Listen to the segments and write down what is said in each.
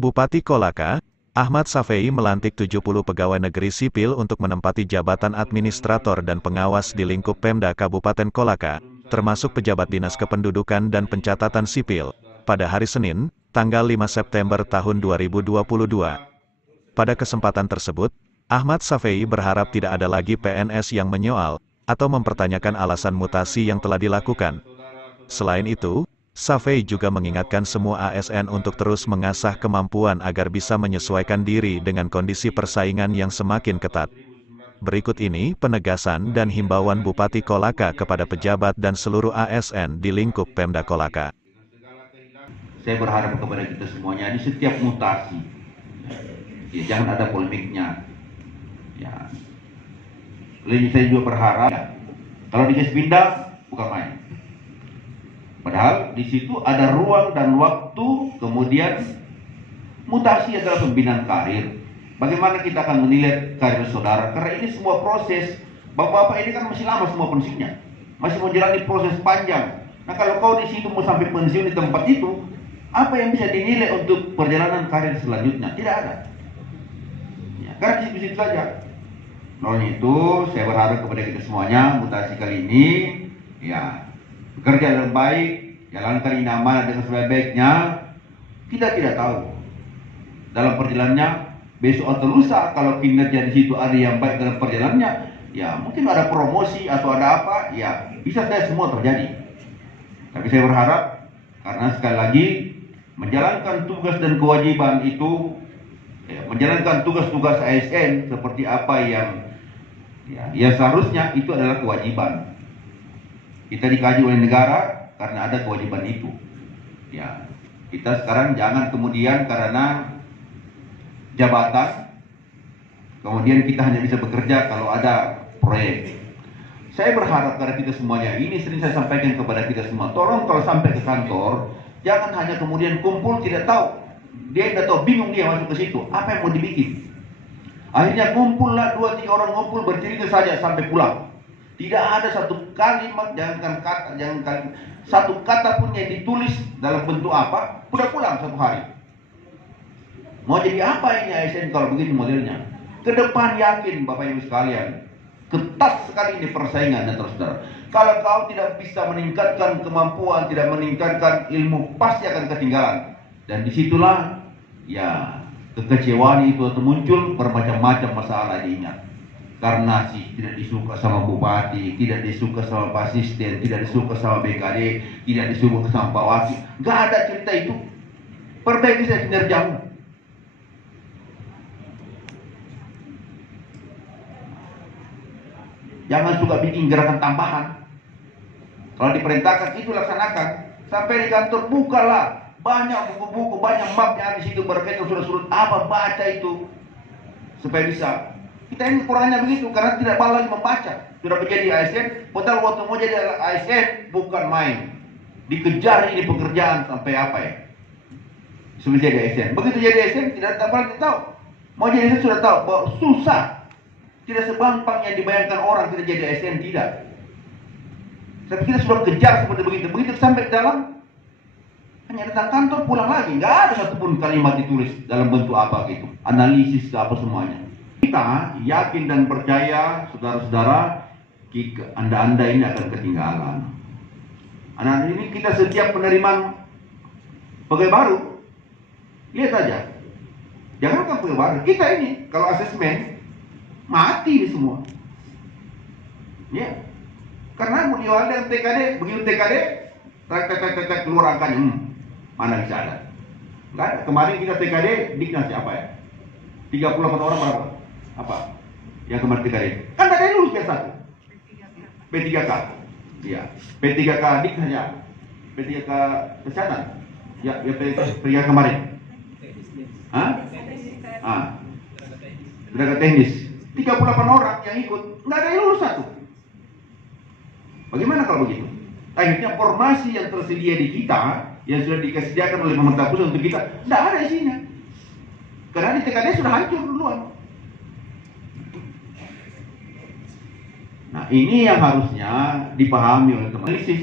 Bupati Kolaka, Ahmad Safei melantik 70 pegawai negeri sipil untuk menempati jabatan administrator dan pengawas di lingkup Pemda Kabupaten Kolaka, termasuk pejabat Dinas Kependudukan dan Pencatatan Sipil, pada hari Senin, tanggal 5 September tahun 2022. Pada kesempatan tersebut, Ahmad Safei berharap tidak ada lagi PNS yang menyoal atau mempertanyakan alasan mutasi yang telah dilakukan. Selain itu, Safei juga mengingatkan semua ASN untuk terus mengasah kemampuan agar bisa menyesuaikan diri dengan kondisi persaingan yang semakin ketat. Berikut ini penegasan dan himbauan Bupati Kolaka kepada pejabat dan seluruh ASN di lingkup Pemda Kolaka. Saya berharap kepada kita semuanya di setiap mutasi, ya, jangan ada polemiknya. Ya. Saya juga berharap kalau dikasih pindah bukan main. Padahal di situ ada ruang dan waktu, kemudian mutasi adalah pembinaan karir. Bagaimana kita akan menilai karir saudara? Karena ini semua proses. Bapak-bapak ini kan masih lama semua pensiunnya, masih menjalani proses panjang. Nah kalau kau di situ mau sampai pensiun di tempat itu, apa yang bisa dinilai untuk perjalanan karir selanjutnya? Tidak ada. Ya, karena di situ saja. Oleh itu, saya berharap kepada kita semuanya, mutasi kali ini, ya, bekerja dengan baik, jalankan ini amanah dengan sebaik-baiknya. Kita tidak tahu dalam perjalanannya besok atau lusa kalau kinerja di situ ada yang baik dalam perjalanannya, ya mungkin ada promosi atau ada apa, ya bisa saja semua terjadi. Tapi saya berharap karena sekali lagi menjalankan tugas dan kewajiban itu, ya, menjalankan tugas-tugas ASN seperti apa yang ya seharusnya itu adalah kewajiban. Kita dikaji oleh negara karena ada kewajiban itu. Ya, kita sekarang jangan kemudian karena jabatan, kemudian kita hanya bisa bekerja kalau ada proyek. Saya berharap kepada kita semuanya, ini sering saya sampaikan kepada kita semua, tolong kalau sampai ke kantor, jangan hanya kemudian kumpul tidak tahu. Dia tidak tahu, bingung dia masuk ke situ, apa yang mau dibikin. Akhirnya kumpullah 2-3 orang ngumpul bercerita saja sampai pulang. Tidak ada satu kalimat, jangan satu kata pun yang ditulis dalam bentuk apa, udah pulang satu hari. Mau jadi apa ini ASN kalau begini modelnya? Ke depan yakin Bapak Ibu sekalian, ketat sekali ini persaingan dan saudara. Kalau kau tidak bisa meningkatkan kemampuan, tidak meningkatkan ilmu, pasti akan ketinggalan. Dan disitulah ya kekecewaan itu muncul, bermacam-macam masalah diingat. Karena tidak disuka sama bupati, tidak disuka sama Pak Asisten, tidak disuka sama BKD, tidak disuka sama Pak Wakil. Gak ada cerita itu. Perbaiki saja kinerjamu. Jangan suka bikin gerakan tambahan. Kalau diperintahkan itu laksanakan. Sampai di kantor bukalah. Banyak buku-buku, banyak map yang di situ berkaitan surat-surat apa, baca itu. Supaya bisa. Kita ini kurangnya begitu, karena tidak mau lagi membaca. Sudah menjadi ASN, padahal waktu mau jadi ASN bukan main. Dikejar ini pekerjaan sampai apa ya? Sebelum jadi ASN. Begitu jadi ASN, tidak lagi tahu. Mau jadi ASN sudah tahu bahwa susah. Tidak segampang yang dibayangkan orang tidak jadi ASN, tidak. Tapi kita sudah kejar seperti begitu. Begitu sampai ke dalam, hanya datang kantor pulang lagi. Nggak ada satupun kalimat ditulis dalam bentuk apa gitu. Analisis apa semuanya. Kita yakin dan percaya, saudara-saudara, anda ini akan ketinggalan. Anak ini kita setiap penerimaan pegawai baru, lihat saja. Jangankan pegawai baru, kita ini kalau asesmen mati ini semua. Ya, karena beliau ada TKD, begitu TKD, tak keluar angkanya, mana bisa ada? Enggak ada. Kemarin kita TKD, Diknas apa ya? 38 orang berapa? Apa yang kemarin TKD? Kan ada yang lulus biasa. P3K. Iya. P3K dik saja. P3K kesehatan. Ya, P3K kemarin. Hah? Tenaga teknis. 38 orang yang ikut, nggak ada yang lulus satu. Bagaimana kalau begitu? Akhirnya formasi yang tersedia di kita, yang sudah disediakan oleh pemerintah pusat untuk kita, nggak ada isinya. Karena di TKD sudah hancur duluan. Nah, ini yang harusnya dipahami oleh teman-teman.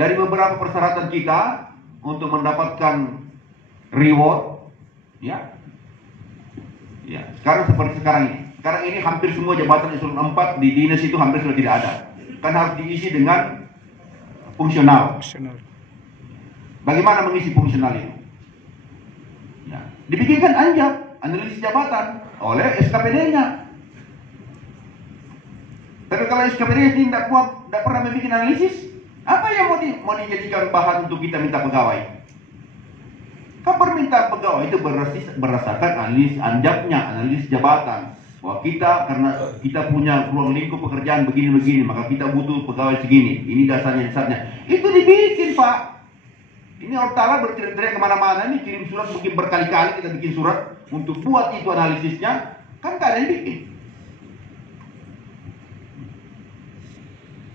Dari beberapa persyaratan kita untuk mendapatkan reward, ya. Ya, sekarang seperti sekarang ini. Sekarang ini hampir semua jabatan eselon 4 di dinas itu hampir sudah tidak ada. Kan harus diisi dengan fungsional. Bagaimana mengisi fungsional itu? Ya, dibikinkan anjak, analisis jabatan oleh SKPD-nya. Tapi kalau SKPD ini tidak pernah membuat analisis, apa yang mau dijadikan bahan untuk kita minta pegawai? Kan permintaan pegawai itu berdasarkan analisis anjaknya, analisis jabatan. Bahwa kita, karena kita punya ruang lingkup pekerjaan begini-begini, maka kita butuh pegawai segini. Ini dasarnya. Itu dibikin, Pak. Ini Ortala berteriak-teriak kemana-mana, ini kirim surat, mungkin berkali-kali kita bikin surat untuk buat itu analisisnya, kan gak ada yang bikin.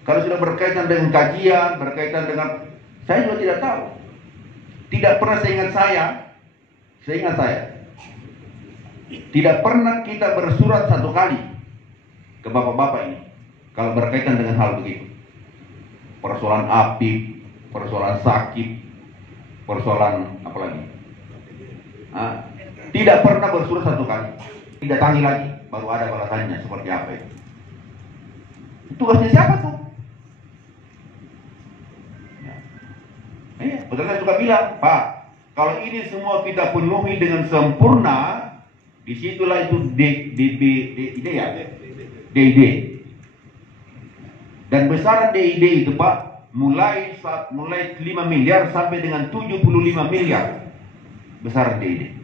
Kalau sudah berkaitan dengan kajian, berkaitan dengan, saya juga tidak tahu. Tidak pernah seingat saya, tidak pernah kita bersurat satu kali ke bapak-bapak ini kalau berkaitan dengan hal begitu. Persoalan APIP, persoalan sakit, persoalan apa lagi? Tidak pernah bersurat satu kali. Didatangi lagi, baru ada balasannya seperti apa itu. Tugasnya siapa tuh? Betul saya juga bilang, Pak, kalau ini semua kita penuhi dengan sempurna, disitulah itu DID ya, DID. Dan besaran DID itu, Pak, mulai 5 miliar sampai dengan 75 miliar besaran DID.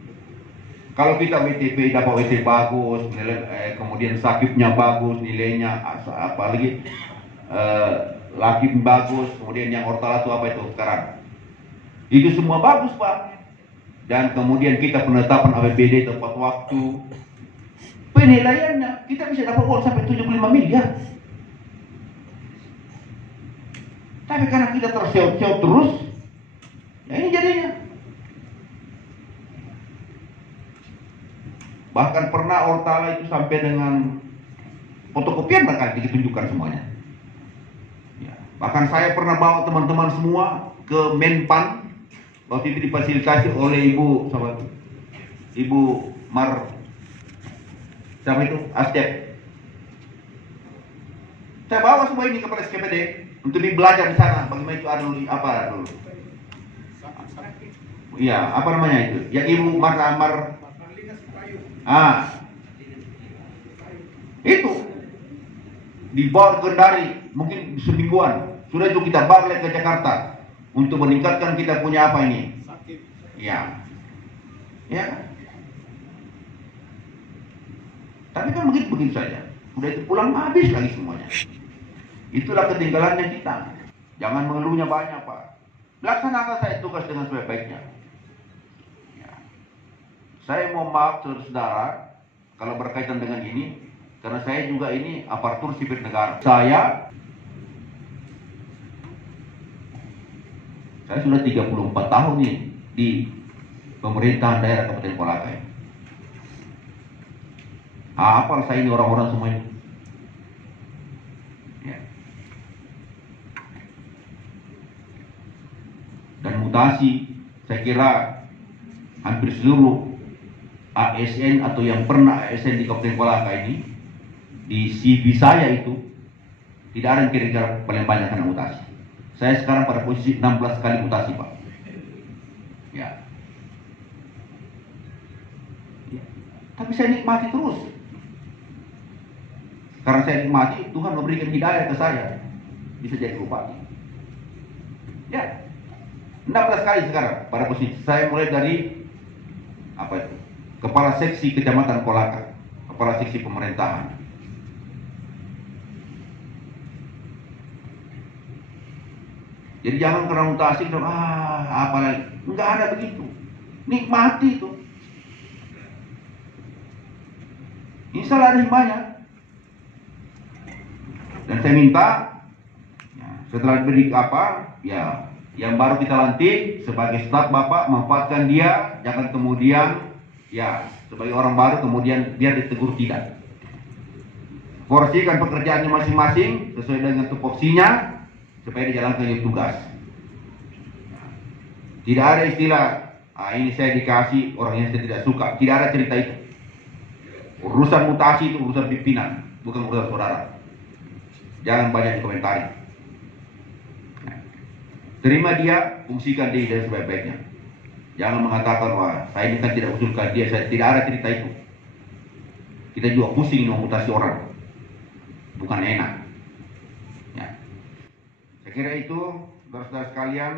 Kalau kita WTP dapat WTP bagus, kemudian sakitnya bagus, nilainya apalagi laki bagus, kemudian yang Ortala itu apa itu sekarang? Itu semua bagus, Pak. Dan kemudian kita penetapan APBD tepat waktu. Penilaiannya kita bisa dapat uang sampai 75 miliar. Tapi karena kita terseok-seok terus, ya ini jadinya. Bahkan pernah Ortala itu sampai dengan fotokopian bahkan ditunjukkan semuanya. Ya. Bahkan saya pernah bawa teman-teman semua ke Menpan. Waktu itu difasilitasi oleh Ibu Mar sama itu Astep. Saya bawa semua ini kepada SKPD untuk belajar di sana bagaimana itu ada apa dulu. Iya, apa namanya itu? Ya Ibu Mar itu dibawa ke Kendari mungkin semingguan. Sudah itu kita balik ke Jakarta untuk meningkatkan kita punya apa ini? Ya. Tapi kan begitu saja. Udah itu pulang habis lagi semuanya. Itulah ketinggalannya kita. Jangan mengeluhnya banyak, Pak. Laksanakan saya tugas dengan sebaik-baiknya. Ya. Saya mau maaf saudara kalau berkaitan dengan ini, karena saya juga ini aparatur sipil negara. Saya sudah 34 tahun nih di pemerintahan daerah Kabupaten Kolaka. Apa saya ini orang-orang semua ini? Ya. Dan mutasi, saya kira hampir seluruh ASN atau yang pernah ASN di Kabupaten Kolaka ini, di CV saya itu tidak ada yang kira-kira paling banyak kena mutasi. Saya sekarang pada posisi 16 kali mutasi, Pak. Ya. Tapi saya nikmati terus. Karena saya nikmati, Tuhan memberikan hidayah ke saya. Bisa jadi bupati. Ya. 16 kali sekarang pada posisi. Saya mulai dari apa itu? Kepala Seksi Kecamatan Kolaka, Kepala Seksi Pemerintahan. Jadi jangan karena mutasi, apa lagi? Enggak ada begitu. Nikmati itu. Insya Allah ada hikmahnya. Dan saya minta, ya, setelah diberi apa, ya, yang baru kita lantik sebagai staf Bapak, manfaatkan dia, jangan kemudian, ya, sebagai orang baru kemudian dia ditegur tidak. Porsikan pekerjaannya masing-masing sesuai dengan tupoksinya, supaya dijalankan tugas. Tidak ada istilah Ini saya dikasih orang yang saya tidak suka. Tidak ada cerita itu. Urusan mutasi itu urusan pimpinan, bukan urusan saudara. Jangan banyak dikomentari. Terima dia, fungsikan dia dengan sebaik-baiknya. Jangan mengatakan, wah saya ini kan tidak usulkan dia, saya tidak ada cerita itu. Kita juga pusing memutasi orang, bukan enak. Ya. Saya kira itu, saudara-saudara sekalian,